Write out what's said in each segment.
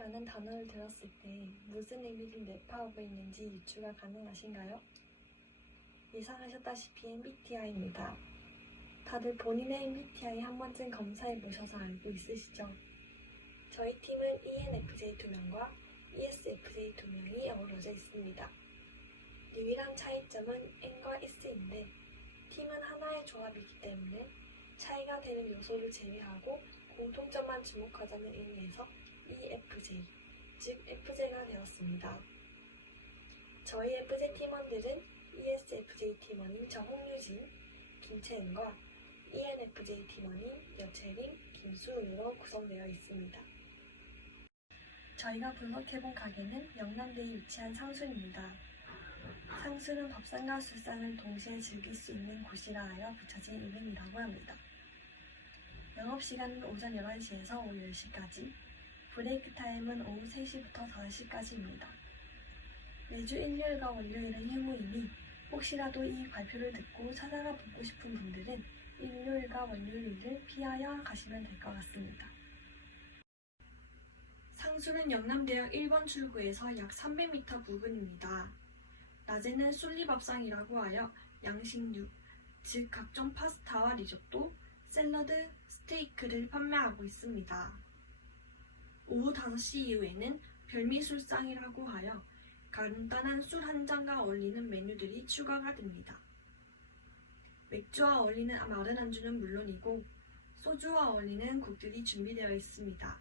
에피타이라는 단어를 들었을 때 무슨 의미를 내포하고 있는지 유추가 가능하신가요? 예상하셨다시피 MBTI입니다. 다들 본인의 MBTI 한 번쯤 검사해 보셔서 알고 있으시죠? 저희 팀은 ENFJ 2명과 ESFJ 2명이 어우러져 있습니다. 유일한 차이점은 N과 S인데 팀은 하나의 조합이기 때문에 차이가 되는 요소를 제외하고 공통점만 주목하자는 의미에서 EFJ, 즉 FJ가 되었습니다. 저희 FJ 팀원들은 ESFJ 팀원인 정홍유진, 김채은과 ENFJ 팀원인 여채림, 김수은으로 구성되어 있습니다. 저희가 분석해본 가게는 영남대에 위치한 상술입니다. 상술은 밥상과 술상을 동시에 즐길 수 있는 곳이라 하여 붙여진 이름이라고 합니다. 영업시간은 오전 11시에서 오후 10시까지, 브레이크 타임은 오후 3시부터 5시까지입니다. 매주 일요일과 월요일은 휴무이니 혹시라도 이 발표를 듣고 찾아가 보고 싶은 분들은 일요일과 월요일을 피하여 가시면 될 것 같습니다. 상술은 영남대역 1번 출구에서 약 300m 부근입니다. 낮에는 쏠리밥상이라고 하여 양식류, 즉 각종 파스타와 리조또, 샐러드, 스테이크를 판매하고 있습니다. 오후 5시 이후에는 별미술상이라고 하여 간단한 술 한 잔과 어울리는 메뉴들이 추가가 됩니다. 맥주와 어울리는 마른 안주는 물론이고 소주와 어울리는 국들이 준비되어 있습니다.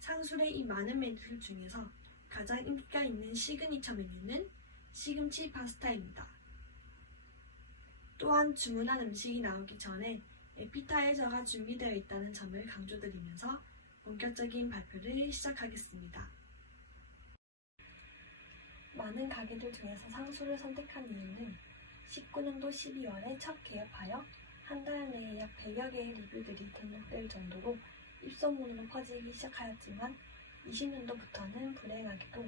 상술의 이 많은 메뉴들 중에서 가장 인기가 있는 시그니처 메뉴는 시금치 파스타입니다. 또한 주문한 음식이 나오기 전에 에피타이저가 준비되어 있다는 점을 강조드리면서 본격적인 발표를 시작하겠습니다. 많은 가게들 중에서 상술을 선택한 이유는 19년도 12월에 첫 개업하여 한 달 내에 약 100여 개의 리뷰들이 등록될 정도로 입소문으로 퍼지기 시작하였지만 20년도부터는 불행하게도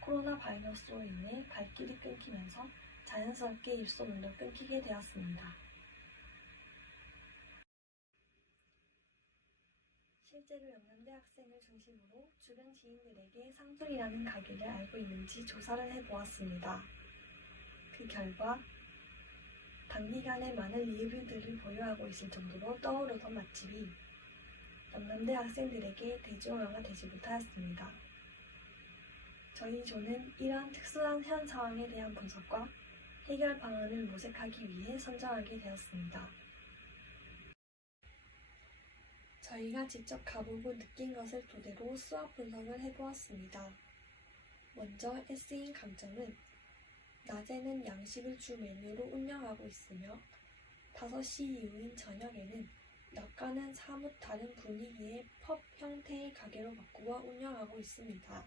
코로나 바이러스로 인해 발길이 끊기면서 자연스럽게 입소문도 끊기게 되었습니다. 실제로 영남대 학생을 중심으로 주변 지인들에게 상술이라는 가게를 알고 있는지 조사를 해보았습니다. 그 결과 단기간에 많은 리뷰들을 보유하고 있을 정도로 떠오르던 맛집이 영남대 학생들에게 대중화가 되지 못하였습니다. 저희 조는 이러한 특수한 현 상황에 대한 분석과 해결 방안을 모색하기 위해 선정하게 되었습니다. 저희가 직접 가보고 느낀 것을 토대로 수학 분석을 해보았습니다. 먼저 S인 강점은 낮에는 양식을 주 메뉴로 운영하고 있으며 5시 이후인 저녁에는 낮과는 사뭇 다른 분위기의 펍 형태의 가게로 바꾸어 운영하고 있습니다.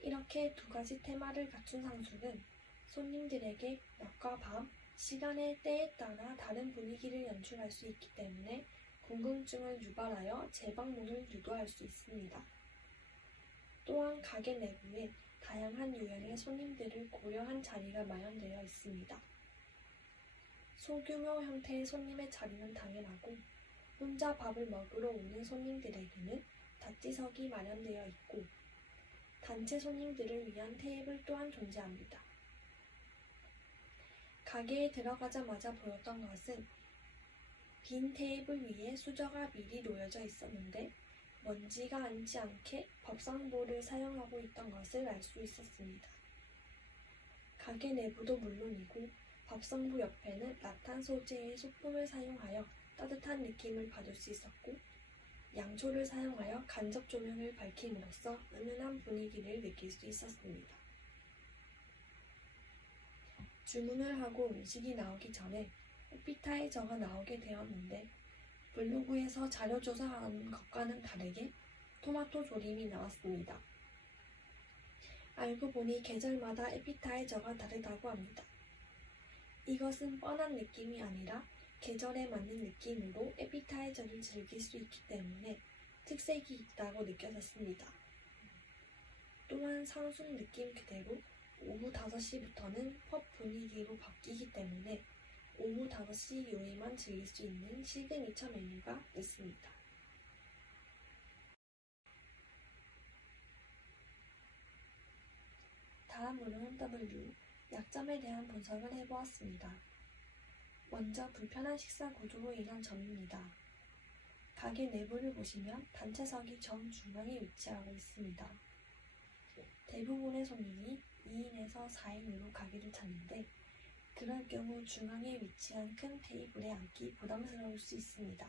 이렇게 두 가지 테마를 갖춘 상술은 손님들에게 낮과 밤, 시간의 때에 따라 다른 분위기를 연출할 수 있기 때문에 궁금증을 유발하여 재방문을 유도할 수 있습니다. 또한 가게 내부에 다양한 유형의 손님들을 고려한 자리가 마련되어 있습니다. 소규모 형태의 손님의 자리는 당연하고 혼자 밥을 먹으러 오는 손님들에게는 다찌석이 마련되어 있고 단체 손님들을 위한 테이블 또한 존재합니다. 가게에 들어가자마자 보였던 것은 빈 테이블 위에 수저가 미리 놓여져 있었는데 먼지가 앉지 않게 밥상볼을 사용하고 있던 것을 알 수 있었습니다. 가게 내부도 물론이고 밥상보 옆에는 라탄 소재의 소품을 사용하여 따뜻한 느낌을 받을 수 있었고 양초를 사용하여 간접 조명을 밝힘으로써 은은한 분위기를 느낄 수 있었습니다. 주문을 하고 음식이 나오기 전에 에피타이저가 나오게 되었는데 블로그에서 자료 조사한 것과는 다르게 토마토 조림이 나왔습니다. 알고 보니 계절마다 에피타이저가 다르다고 합니다. 이것은 뻔한 느낌이 아니라 계절에 맞는 느낌으로 에피타이저를 즐길 수 있기 때문에 특색이 있다고 느껴졌습니다. 또한 상술 느낌 그대로 오후 5시부터는 펍 분위기로 바뀌기 때문에 오후 5시 이후에만 즐길 수 있는 시그니처 메뉴가 있습니다. 다음으로는 W, 약점에 대한 분석을 해보았습니다. 먼저 불편한 식사 구조로 인한 점입니다. 가게 내부를 보시면 단체석이 정중앙에 위치하고 있습니다. 대부분의 손님이 2인에서 4인으로 가게를 찾는데 그럴 경우 중앙에 위치한 큰 테이블에 앉기 부담스러울 수 있습니다.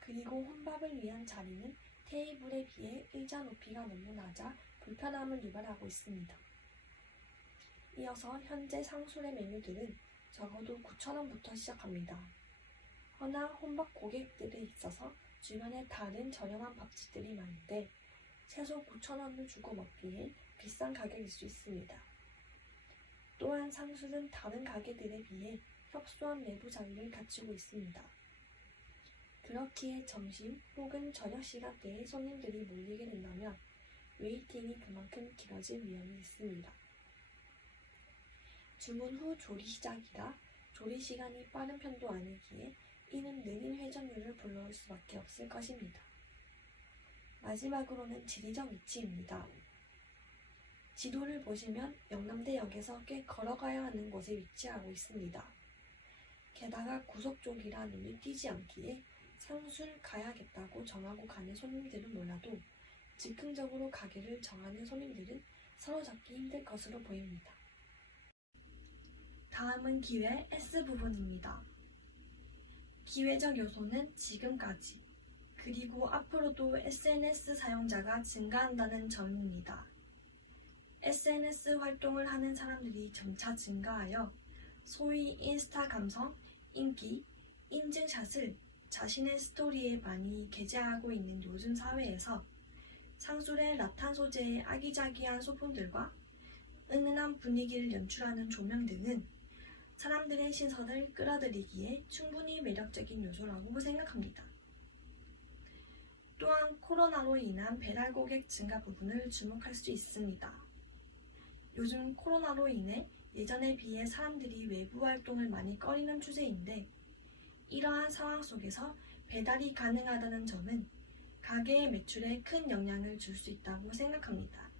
그리고 혼밥을 위한 자리는 테이블에 비해 의자 높이가 너무 낮아 불편함을 유발하고 있습니다. 이어서 현재 상술의 메뉴들은 적어도 9,000원부터 시작합니다. 허나 혼밥 고객들에 있어서 주변에 다른 저렴한 밥집들이 많은데 최소 9,000원을 주고 먹기엔 비싼 가격일 수 있습니다. 또한 상술은 다른 가게들에 비해 협소한 내부 자리를 갖추고 있습니다. 그렇기에 점심 혹은 저녁 시간대에 손님들이 몰리게 된다면 웨이팅이 그만큼 길어질 위험이 있습니다. 주문 후 조리 시작이라 조리 시간이 빠른 편도 아니기에 이는 느린 회전율을 불러올 수밖에 없을 것입니다. 마지막으로는 지리적 위치입니다. 지도를 보시면 영남대역에서 꽤 걸어가야 하는 곳에 위치하고 있습니다. 게다가 구석쪽이라 눈이 띄지 않기에 상술 가야겠다고 정하고 가는 손님들은 몰라도 즉흥적으로 가게를 정하는 손님들은 사로잡기 힘들 것으로 보입니다. 다음은 기회 S 부분입니다. 기회적 요소는 지금까지 그리고 앞으로도 SNS 사용자가 증가한다는 점입니다. SNS 활동을 하는 사람들이 점차 증가하여 소위 인스타 감성, 인기, 인증샷을 자신의 스토리에 많이 게재하고 있는 요즘 사회에서 상술의 라탄 소재의 아기자기한 소품들과 은은한 분위기를 연출하는 조명 등은 사람들의 시선을 끌어들이기에 충분히 매력적인 요소라고 생각합니다. 또한 코로나로 인한 배달 고객 증가 부분을 주목할 수 있습니다. 요즘 코로나로 인해 예전에 비해 사람들이 외부 활동을 많이 꺼리는 추세인데 이러한 상황 속에서 배달이 가능하다는 점은 가게의 매출에 큰 영향을 줄 수 있다고 생각합니다.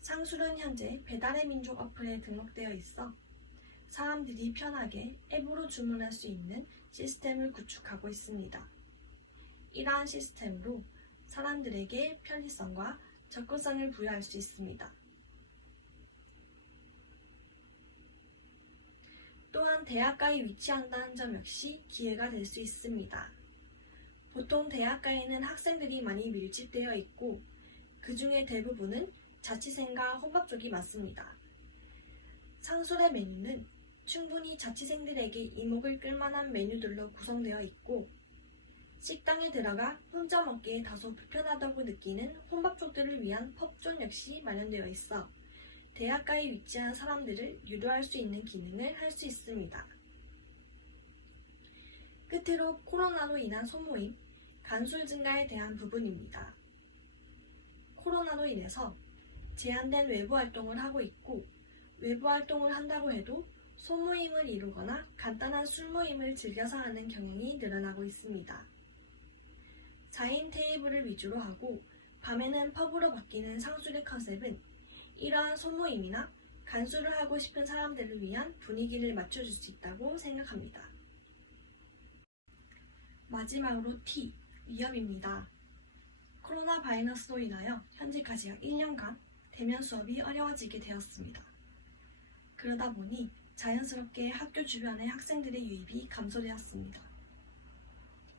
상술은 현재 배달의 민족 어플에 등록되어 있어 사람들이 편하게 앱으로 주문할 수 있는 시스템을 구축하고 있습니다. 이러한 시스템으로 사람들에게 편리성과 접근성을 부여할 수 있습니다. 또한 대학가에 위치한다는 점 역시 기회가 될 수 있습니다. 보통 대학가에는 학생들이 많이 밀집되어 있고 그 중에 대부분은 자취생과 혼밥 쪽이 많습니다. 상술의 메뉴는 충분히 자취생들에게 이목을 끌만한 메뉴들로 구성되어 있고 식당에 들어가 혼자 먹기에 다소 불편하다고 느끼는 혼밥 쪽들을 위한 펍존 역시 마련되어 있어 대학가에 위치한 사람들을 유도할 수 있는 기능을 할 수 있습니다. 끝으로 코로나로 인한 소모임, 간술 증가에 대한 부분입니다. 코로나로 인해서 제한된 외부 활동을 하고 있고 외부 활동을 한다고 해도 소모임을 이루거나 간단한 술모임을 즐겨서 하는 경향이 늘어나고 있습니다. 4인 테이블을 위주로 하고 밤에는 펍으로 바뀌는 상술의 컨셉은 이러한 소모임이나 간술을 하고 싶은 사람들을 위한 분위기를 맞춰줄 수 있다고 생각합니다. 마지막으로 T, 위협입니다. 코로나 바이러스로 인하여 현재까지 약 1년간 대면 수업이 어려워지게 되었습니다. 그러다 보니 자연스럽게 학교 주변의 학생들의 유입이 감소되었습니다.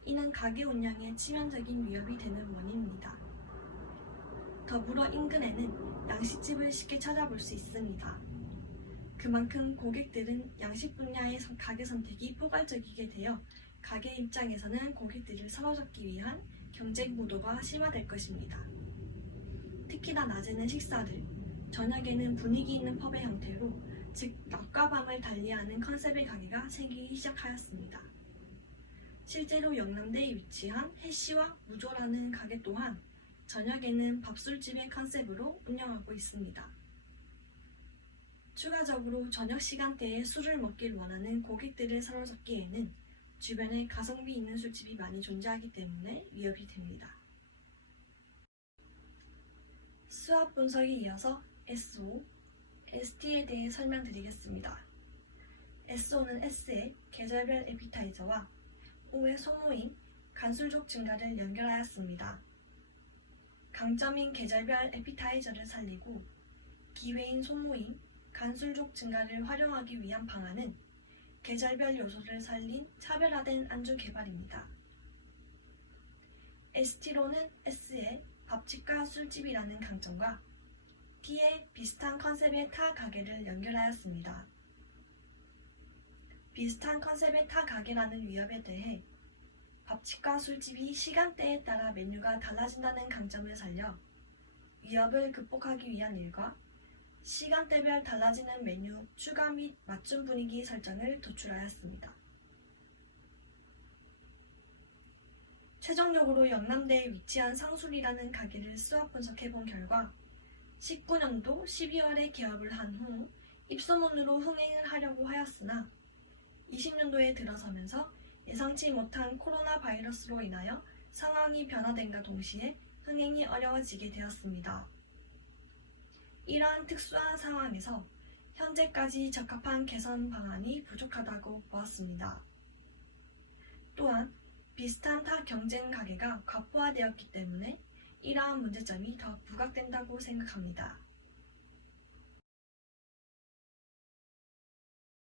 이는 가게 운영에 치명적인 위협이 되는 원인입니다. 더불어 인근에는 양식집을 쉽게 찾아볼 수 있습니다. 그만큼 고객들은 양식 분야의 가게 선택이 포괄적이게 되어 가게 입장에서는 고객들을 사로잡기 위한 경쟁 구도가 심화될 것입니다. 특히나 낮에는 식사를, 저녁에는 분위기 있는 펍의 형태로 즉 낮과 밤을 달리하는 컨셉의 가게가 생기기 시작하였습니다. 실제로 영남대에 위치한 해시와 무조라는 가게 또한 저녁에는 밥술집의 컨셉으로 운영하고 있습니다. 추가적으로 저녁 시간대에 술을 먹길 원하는 고객들을 사로잡기에는 주변에 가성비 있는 술집이 많이 존재하기 때문에 위협이 됩니다. 수압 분석에 이어서 SO, ST에 대해 설명드리겠습니다. SO는 S의 계절별 에피타이저와 O의 소모임, 간술족 증가를 연결하였습니다. 강점인 계절별 에피타이저를 살리고 기회인 소모임, 간술족 증가를 활용하기 위한 방안은 계절별 요소를 살린 차별화된 안주 개발입니다. ST로는 S의 밥집과 술집이라는 강점과 T의 비슷한 컨셉의 타 가게를 연결하였습니다. 비슷한 컨셉의 타 가게라는 위협에 대해 밥집과 술집이 시간대에 따라 메뉴가 달라진다는 강점을 살려 위협을 극복하기 위한 일과 시간대별 달라지는 메뉴 추가 및 맞춤 분위기 설정을 도출하였습니다. 최종적으로 영남대에 위치한 상술이라는 가게를 수압 분석해본 결과 19년도 12월에 개업을 한 후 입소문으로 흥행을 하려고 하였으나 20년도에 들어서면서 예상치 못한 코로나 바이러스로 인하여 상황이 변화됨과 동시에 흥행이 어려워지게 되었습니다. 이러한 특수한 상황에서 현재까지 적합한 개선 방안이 부족하다고 보았습니다. 또한 비슷한 타 경쟁 가게가 과포화되었기 때문에 이러한 문제점이 더 부각된다고 생각합니다.